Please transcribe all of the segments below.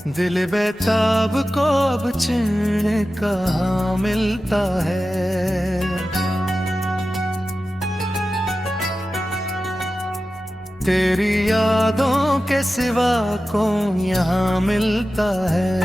दिल बेताब को अब चैन कहाँ मिलता है। तेरी यादों के सिवा कौन यहाँ मिलता है।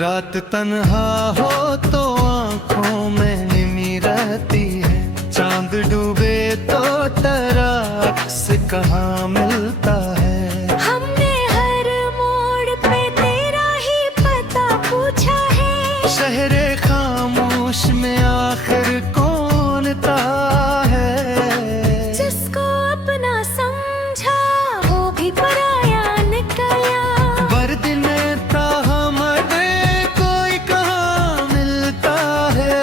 रात तन्हा हो तो आँखों में निमी रहती है। चांद डूबे तो तेरा अक्स कहाँ मिलता है। हमने हर मोड़ पे तेरा ही पता पूछा है। शहरे खामोश में आखिर कौन था है। जिसको अपना समझा वो भी पराया निकला। वर्द में था हमारे कोई कहाँ मिलता है।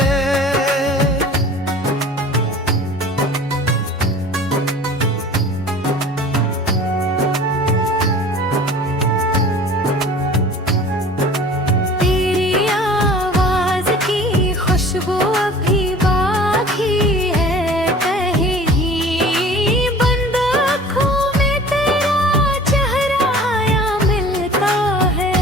तेरी आवाज की खुशबू अभी बाकी है। कहीं बंद आँखों में तेरा चेहरा आया मिलता है।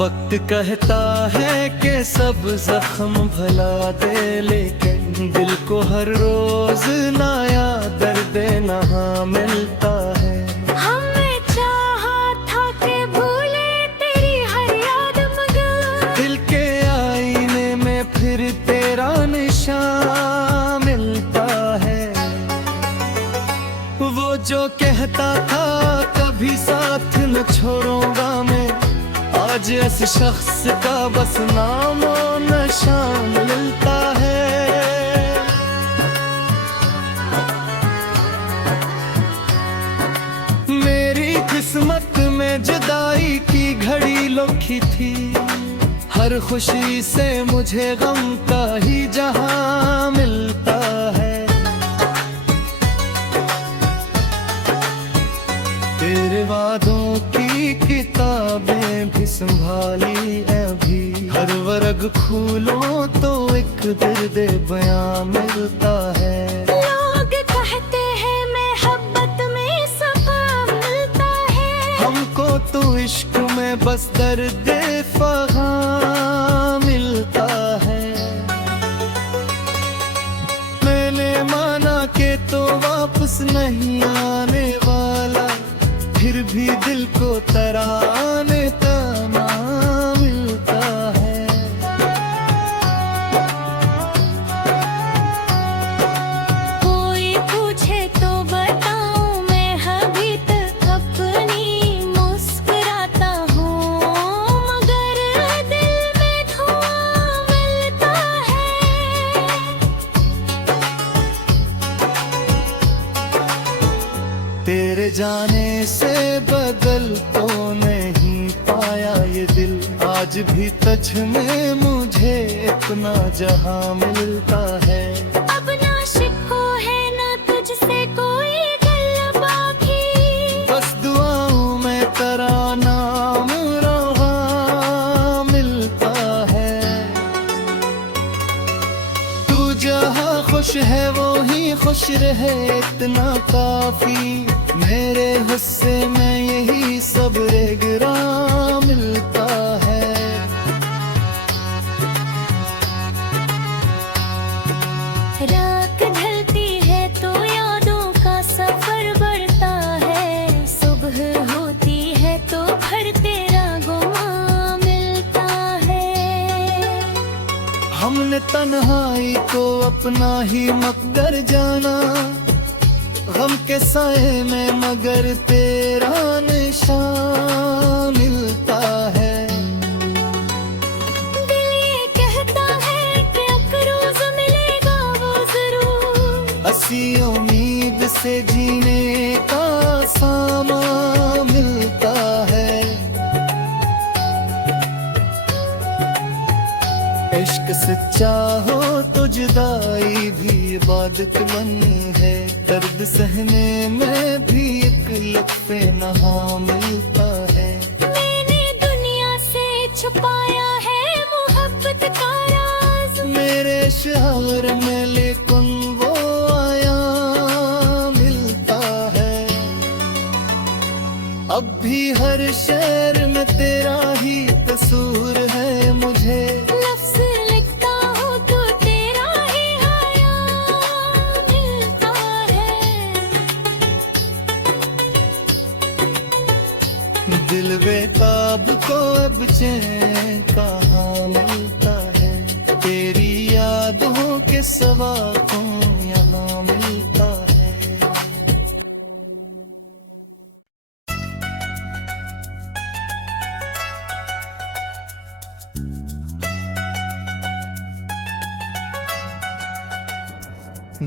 वक्त कहता है कि सब जख्म भुला दे, लेकिन दिल को हर रोज नया दर्द नहा मिलता है। हमने चाहा था कि भूले तेरी हर याद मगर दिल के आईने में फिर तेरा निशान मिलता है। वो जो कहता था कभी साथ न छोड़ूंगा मैं, आज इस शख्स का बस नाम और निशान मिलता है। मेरी किस्मत में जुदाई की घड़ी लिखी थी। हर खुशी से मुझे गम का ही जहां मिलता है। तेरे वादों की किताबें भी संभाली अभी। हर वर्ग खोलो तो एक दर्द बयां मिलता है। लोग कहते हैं मोहब्बत में सफा मिलता है। हमको तो इश्क में बस दर्द फगां मिलता है। मैंने माना कि तो वापस नहीं आने वाला, फिर भी दिल को तराने तना मिलता है। कोई पूछे तो बताऊं मैं अभी तक अपनी मुस्कुराता हूँ, मगर दिल में धुआं मिलता है। तेरे जाने से बदल तो नहीं पाया ये दिल। आज भी तुझ में मुझे इतना जहां मिलता है। अब ना शिको है ना तुझसे कोई गल बाकी। बस दुआओं में तेरा नाम रहा मिलता है। तू जहाँ खुश है वो ही खुश रहे इतना काफी। मेरे हिस्से में यही सब रेगरा मिलता है। रात ढलती है तो यादों का सफर बढ़ता है। सुबह होती है तो फिर तेरा गुमा मिलता है। हमने तन्हाई को अपना ही मकदर जाना, गम के साए में मगर तेरा निशान मिलता है। दिल ये कहता है कि एक रोज मिलेगा वो जरूर। हंसी उम्मीद से जीने का सामा मिलता है। इश्क सच्चा हो तो जुदाई भी इबादत मन है। दर्द सहने में भी एक लफ्ज़े नहा मिलता है। मैंने दुनिया से छुपाया है मोहब्बत का राज। मेरे शहर अब भी हर शेर में तेरा ही कसूर है मुझे। लफ्ज़ लिखता हूँ तो तेरा ही हाया मिलता है। दिल बेताब को अब चैन कहाँ मिलता है, तेरी यादों के सिवा कौन यहाँ मिलता है।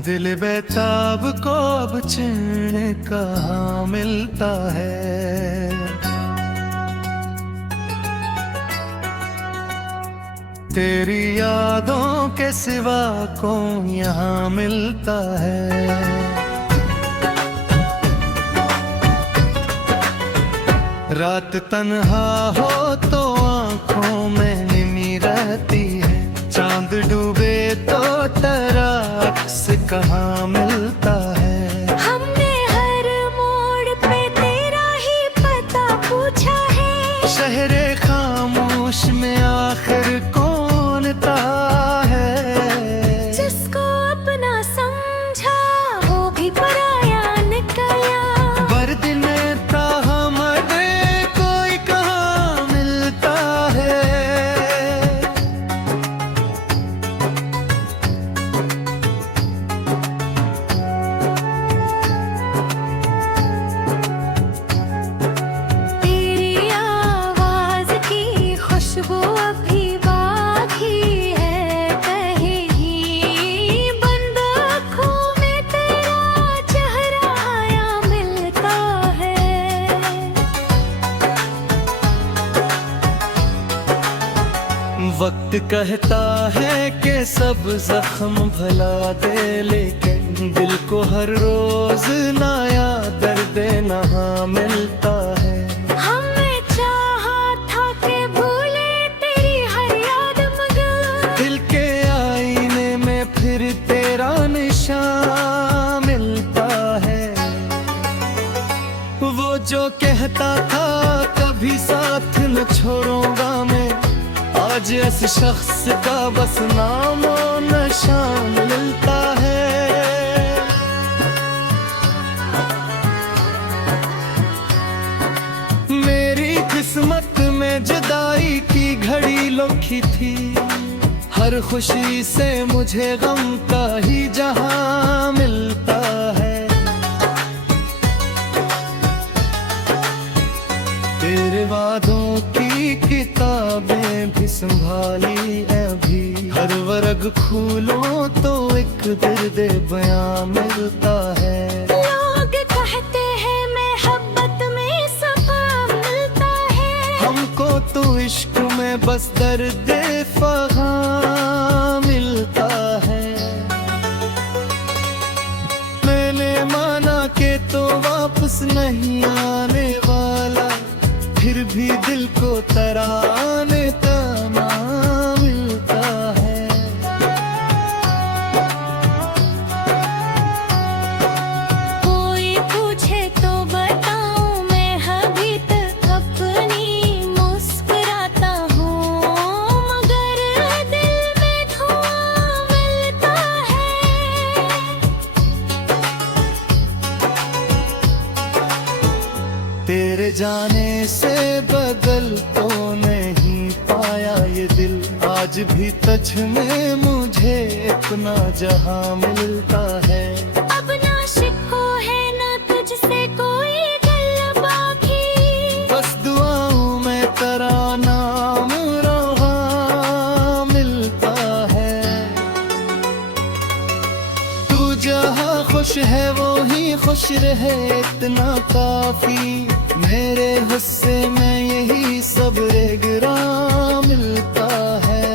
दिल बेताब को अब चैन कहाँ मिलता है, तेरी यादों के सिवा कौन यहाँ मिलता है। रात तन्हा हो तो आंखों में निमी रहती है, चांद डूबे तो तेरा अक्स कहाँ मिलता है। हमने हर मोड़ पे तेरा ही पता पूछा है, शहरे खामोश में आखिर कौन ता है। जिसको अपना समझा वो भी पराया निकला। बर्द में था हमारे कोई कहाँ मिलता है। तेरी आवाज की खुशबू अभी बाकी है, कहीं बंद आँखों में तेरा चेहरा आया मिलता है। वक्त कहता है कि सब जख्म भुला दे, लेकिन दिल को हर रोज नया दर्द नहा मिलता है। हमने चाहा था कि भूले तेरी हर याद, मगर दिल के आईने में फिर तेरा निशान मिलता है। वो जो कहता था कभी साथ न छोड़ूंगा मैं, आज इस शख्स का बस नाम और निशान मिलता है। मेरी किस्मत में जुदाई की घड़ी लिखी थी, हर खुशी से मुझे गम का ही जहां मिलता है। तेरे वादों की किताबें भी संभाली अभी, हर वर्ग खोलो तो एक दर्द बयां मिलता है। लोग कहते हैं मोहब्बत में सफा मिलता है, हमको तो इश्क में बस दर्द फगां मिलता है। मैंने माना कि तो वापस नहीं आने वाला, फिर भी दिल को तराने तना मिलता है। कोई पूछे तो बताऊं मैं अभी तक अपनी मुस्कुराता हूँ, मगर दिल में धुआं मिलता है। तेरे जाने से बदल तो नहीं पाया ये दिल, आज भी टच में मुझे अपना जहां मिलता है। अब ना शिको है ना तुझसे कोई गल बाकी, बस दुआओं में तेरा नाम रहा मिलता है। तू जहाँ खुश है वो ही खुश रहे इतना काफी, मेरे हिस्से में यही सब्र गिरां मिलता है।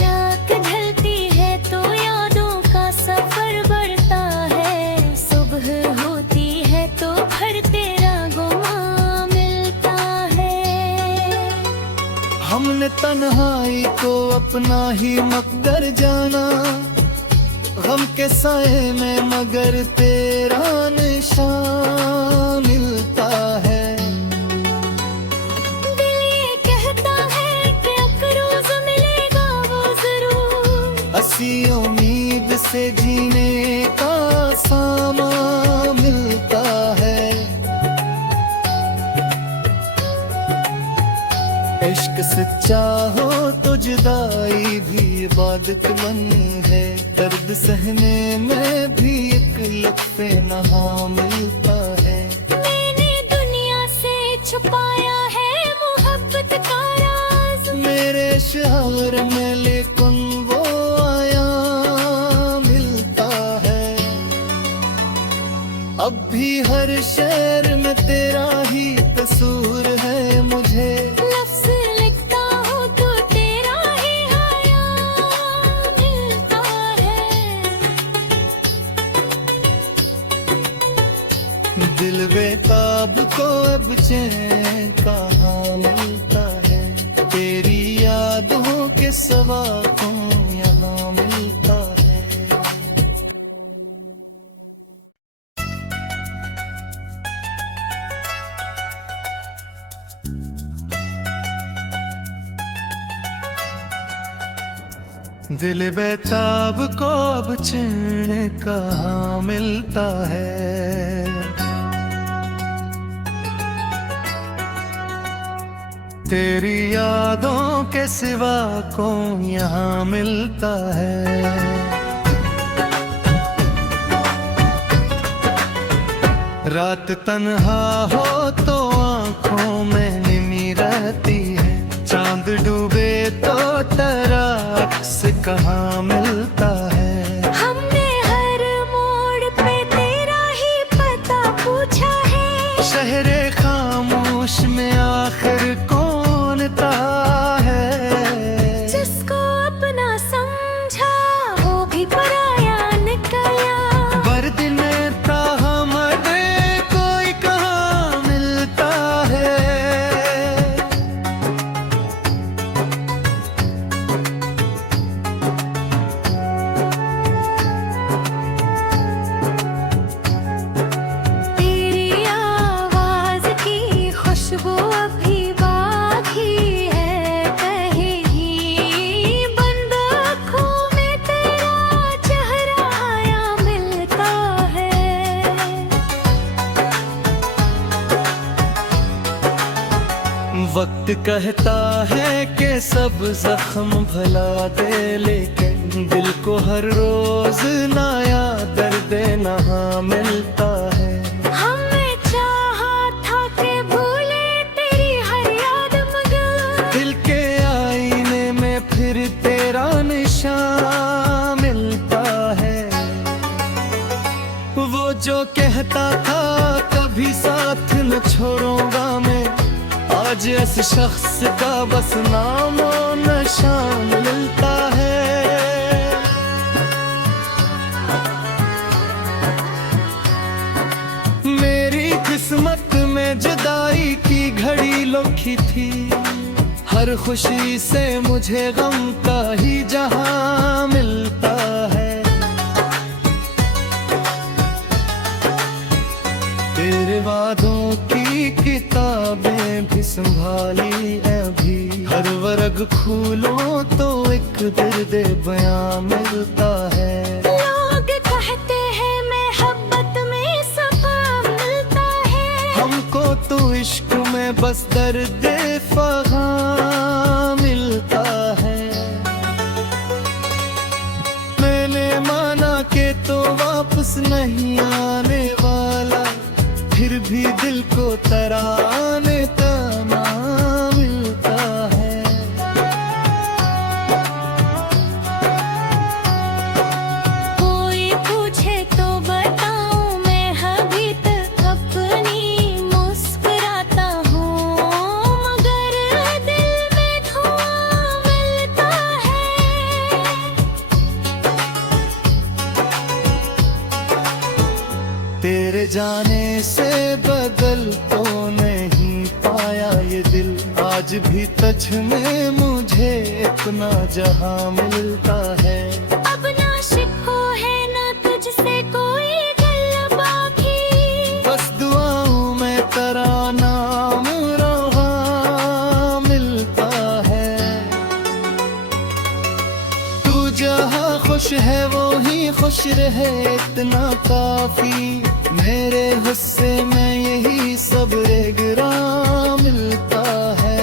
रात ढलती है तो यादों का सफर बढ़ता है, सुबह होती है तो फिर तेरा गुमा मिलता है। हमने तन्हाई को अपना ही मकदर जाना, गम के साए में मगर तेरा निशान मिलता है। दिल ये कहता है कि एक रोज मिलेगा वो जरूर, हंसी उम्मीद से जीने का सामा मिलता है। इश्क सच्चा हो तो जुदाई भी इबादत मन है। दर्द सहने में भी एक लफ्ज़े नहा मिलता है। मैंने दुनिया से छुपाया है मोहब्बत का राज, मेरे शहर में लेकिन वो आया मिलता है। अब भी हर शहर में तेरा ही कसूर है। मुझे लफ्ज़ लिखता हूँ तो तेरा ही आया मिलता है। दिल बेताब को अब चैन कहाँ मिलता है। तेरी यादों के सिवा कौन यहाँ मिलता है। दिल बेताब को अब चैन कहाँ मिलता है। तेरी यादों के सिवा कौन यहाँ मिलता है। रात तन्हा हो तो आंखों में निमी रहती है। चांद डूबे तो तेरा अक्स कहाँ मिलता है। हमने हर मोड़ पे तेरा ही पता पूछा है। शहरे खामोश में आखिर कौन ता है। जिसको अपना समझा वो भी पराया निकला। बर्द में ताहमद कोई कहाँ मिलता है। तेरी आवाज की खुशबू अभी बाकी है कहीं। बंद आँखों में तेरा चेहरा आया मिलता है। वक्त कहता है कि सब जख्म भला दे, लेकिन दिल को हर रोज नया दर्द नहा मिलता है। हमने चाहा था कि भूले तेरी हर याद मगर दिल के आईने में फिर तेरा निशान मिलता है। वो जो कहता था कभी साथ न छोड़ूंगा मैं, आज इस शख्स का बस नाम और निशान मिलता है। मेरी किस्मत में जुदाई की घड़ी लिखी थी। हर खुशी से मुझे गम का ही जहां मिलता है। तेरे वादों की किताबें भी संभाली अभी। हर वर्ग खोलो तो एक दर्द बयां मिलता है। लोग कहते हैं मोहब्बत में सफा मिलता है। हमको तो इश्क में बस दर्द फगा मिलता है। मैंने माना कि तो वापस नहीं आने वाला, फिर भी दिल को तराने तना मिलता है। कोई पूछे तो बताऊं मैं अभी तक अपनी मुस्कुराता हूँ, मगर दिल में धुआं मिलता है। तेरे जाने से बदल तो नहीं पाया ये दिल। आज भी तुझ में मुझे इतना जहां मिलता है। अब ना शिकवा है ना ही खुश रहे इतना काफी, मेरे हिस्से में यही सब्र गिरां मिलता है।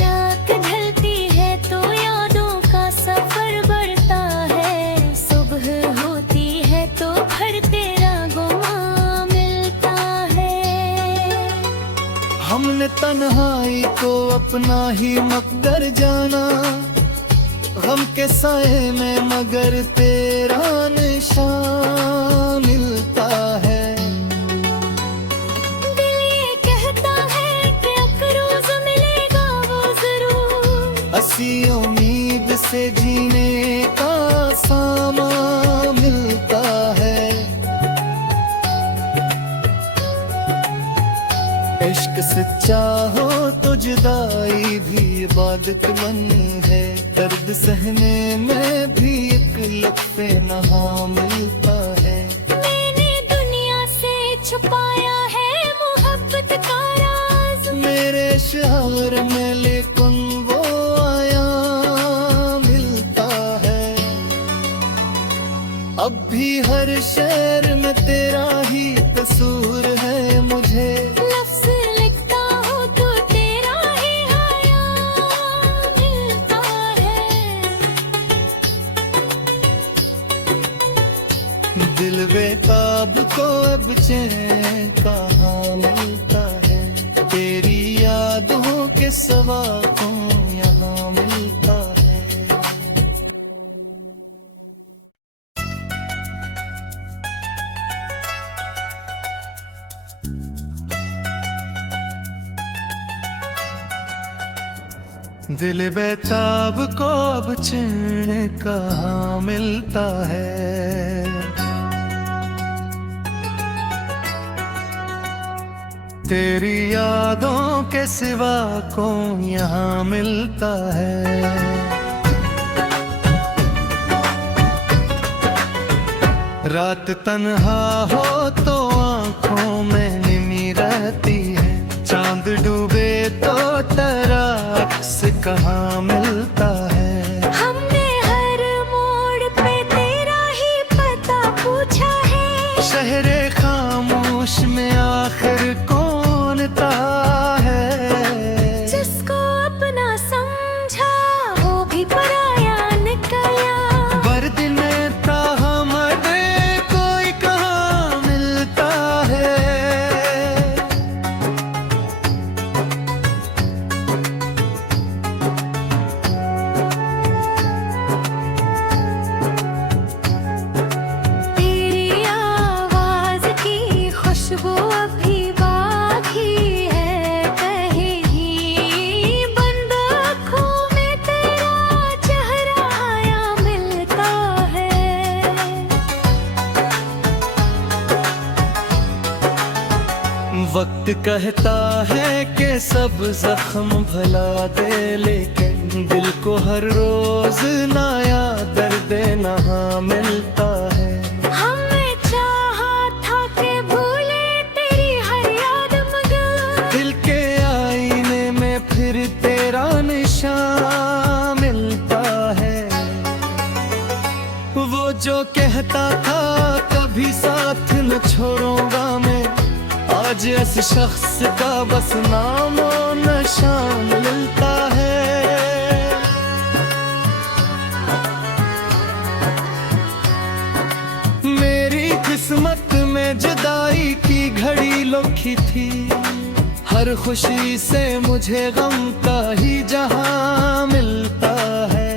रात ढलती है तो यादों का सफर बढ़ता है, सुबह होती है तो घर तेरा गुमा मिलता है। हमने तन्हाई को अपना ही मकदर जाना, गम के साए में मगर तेरा निशान मिलता है। दिल ये कहता है कि एक रोज मिलेगा वो जरूर, असी उम्मीद से जीने का सामा मिलता है। इश्क सच्चा हो तो जुदाई भी इबादत बनी है, दर्द सहने में भी एक लफ्ज़े नहा मिलता है। मैंने दुनिया से छुपाया है मोहब्बत का राज, मेरे शहर में लेकिन वो आया मिलता है। अब भी हर शहर में तेरा ही कसूर है, मुझे लफ्ज़ लिखता हूँ तो तेरा ही आया मिलता है। दिल बेताब को अब चैन कहाँ मिलता है, तेरी यादों के सिवा कौन यहाँ मिलता है। दिल बेताब को अब चैन कहाँ मिलता है, तेरी यादों के सिवा कौन यहाँ मिलता है। रात तन्हा हो तो आँखों में निमी रहती है, चांद डूबे तो तेरा अक्स कहाँ मिलता है। हमने हर मोड़ पे तेरा ही पता पूछा है, शहरे खामोश में आखिर कौन ता है। जिसको अपना समझा वो भी पराया निकला, बर्द में ताहमद कोई कहाँ मिलता है। तेरी आवाज की खुशबू अभी बाकी है, कहेगी बंद आँखों में तेरा चेहरा आया मिलता है। वक्त कहता है कि सब जख्म भला दे, लेकिन दिल को हर रोज नया दर्द नहा मिलता है। हमें चाहा था कि भूले तेरी हर याद, मगर दिल के आईने में फिर तेरा निशान मिलता है। वो जो कहता था कभी साथ न छोड़ूंगा मैं, आज इस शख्स का बस नाम और निशान मिलता है। मेरी किस्मत में जुदाई की घड़ी लिखी थी, हर खुशी से मुझे गम का ही जहां मिलता है।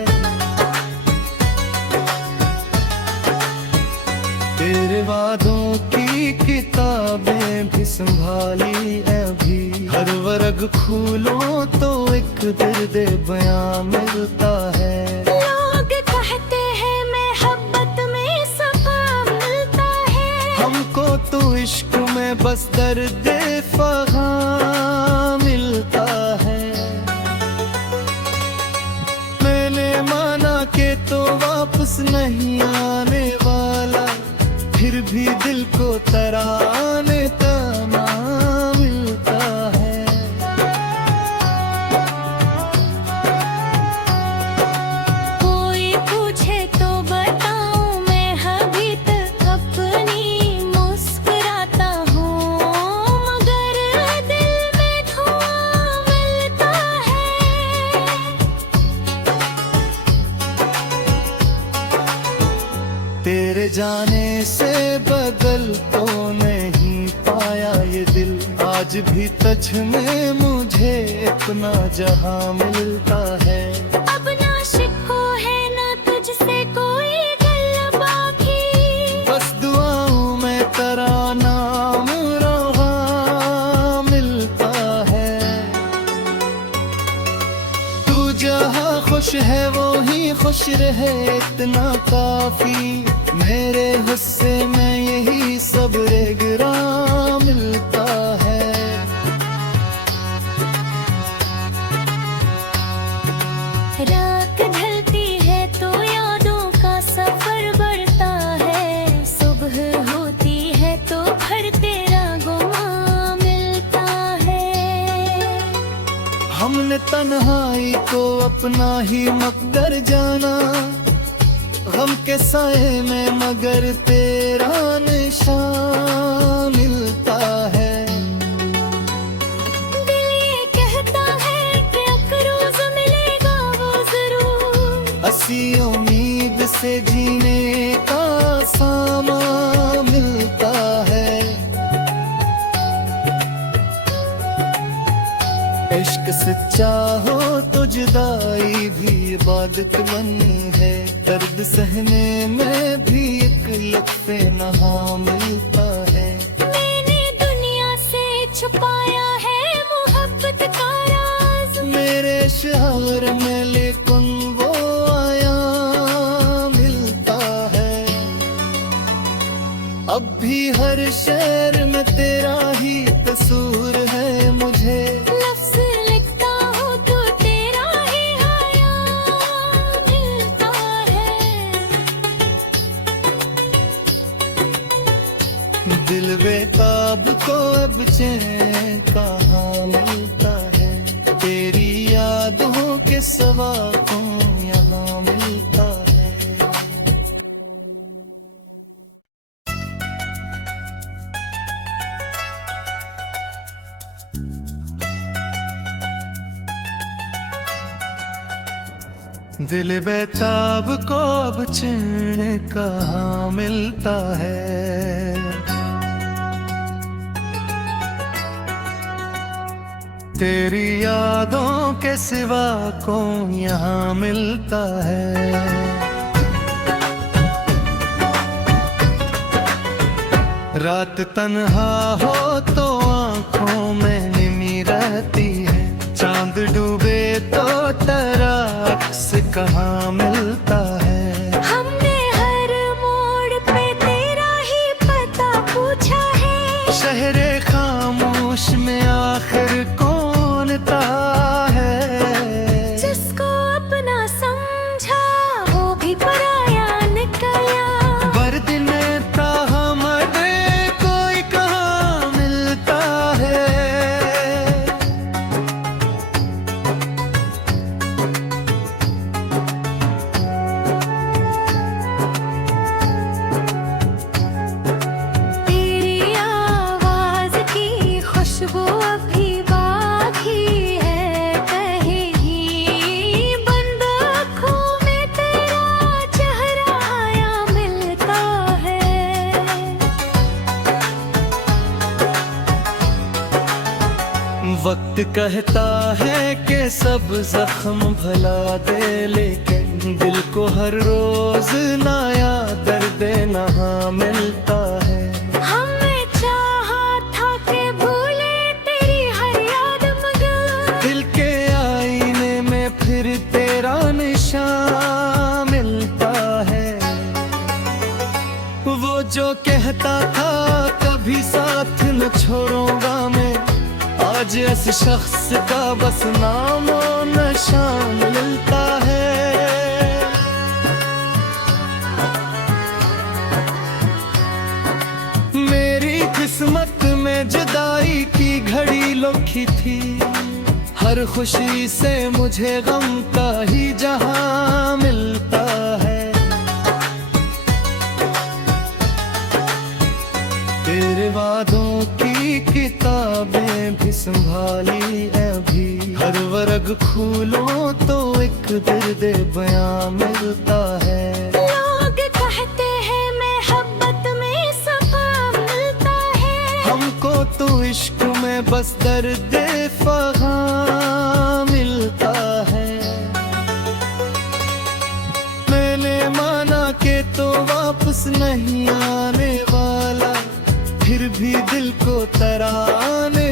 तेरे वादों की किताबें भी संभाली अभी, हर वर्ग खोलो तो एक दर्द बयां मिलता है। लोग कहते हैं मोहब्बत में सफा मिलता है, हमको तो इश्क में बस दर्द फगां मिलता है। मैंने माना कि तो वापस नहीं आने वाला, फिर भी दिल को तराने तना मिलता है। तेरे जाने से बदल तो नहीं पाया ये दिल, आज भी तुझ में मुझे इतना जहां मिलता है। अब ना शिकवा है ना तुझसे कोई गल बाकी, बस दुआओं में तेरा नाम रहा मिलता है। तू जहाँ खुश है वो ही खुश रहे इतना काफी, मेरे हिस्से में यही सब्र गिरा मिलता है। रात ढलती है तो यादों का सफर बढ़ता है, सुबह होती है तो फिर तेरा गुमा मिलता है। हमने तन्हाई को अपना ही मकदर जाना, गम के साए में मगर तेरा निशान मिलता है। दिल ये कहता है कि एक रोज मिलेगा वो जरूर, असी उम्मीद से जीने का सामा मिलता है। इश्क सच्चा हो तो जुदाई भी इबादत बनी है, दर्द सहने में भी एक लफ्ज़े नहा मिलता है। मैंने दुनिया से छुपाया है मोहब्बत का राज, मेरे शहर में लेकिन वो आया मिलता है। अब भी हर शहर में तेरा ही कसूर है, मुझे लफ्ज़ लिखता हूँ तो तेरा ही आया मिलता है। दिल बेताब को अब चैन कहाँ मिलता है, तेरी यादों के सिवा कौन यहाँ मिलता है। दिल बेताब को अब चैन कहाँ मिलता है। तेरी यादों के सिवा कौन यहाँ मिलता है। रात तन्हा हो तो आँखों में निमी रहती है, चांद डूबे तो तेरा अक्स कहाँ मिलता है। हमने हर मोड़ पे तेरा ही पता पूछा है, शहरे खामोश में आखिर कौन ता है। जिसको अपना समझा वो भी पराया निकला, बर्द में ताहमदे कोई कहाँ मिलता है। तेरी आवाज की खुशबू अभी बाकी है, कहीं बंद आँखों में तेरा चेहरा आया मिलता है। वक्त कहता है कि सब जख्म भला दे, लेकिन दिल को हर रोज नया दर्द नहा मिलता है। हमने चाहा था कि भूले तेरी हर याद, मगर दिल के आईने में फिर तेरा निशान मिलता है। वो जो कहता था कभी साथ न छोड़ूंगा मैं, आज इस शख्स का बस नाम और निशान मिलता है। मेरी किस्मत में जुदाई की घड़ी लिखी थी, हर खुशी से मुझे गम का ही जहां मिलता है। तेरे वादों की किताबें भी संभाली अभी, हर वर्ग खोलो तो एक दर्द बयां मिलता है। लोग कहते हैं मैं तो इश्क में बस दर्द फ़ग़ां मिलता है। मैंने माना कि तो वापस नहीं आने वाला, फिर भी दिल को तराने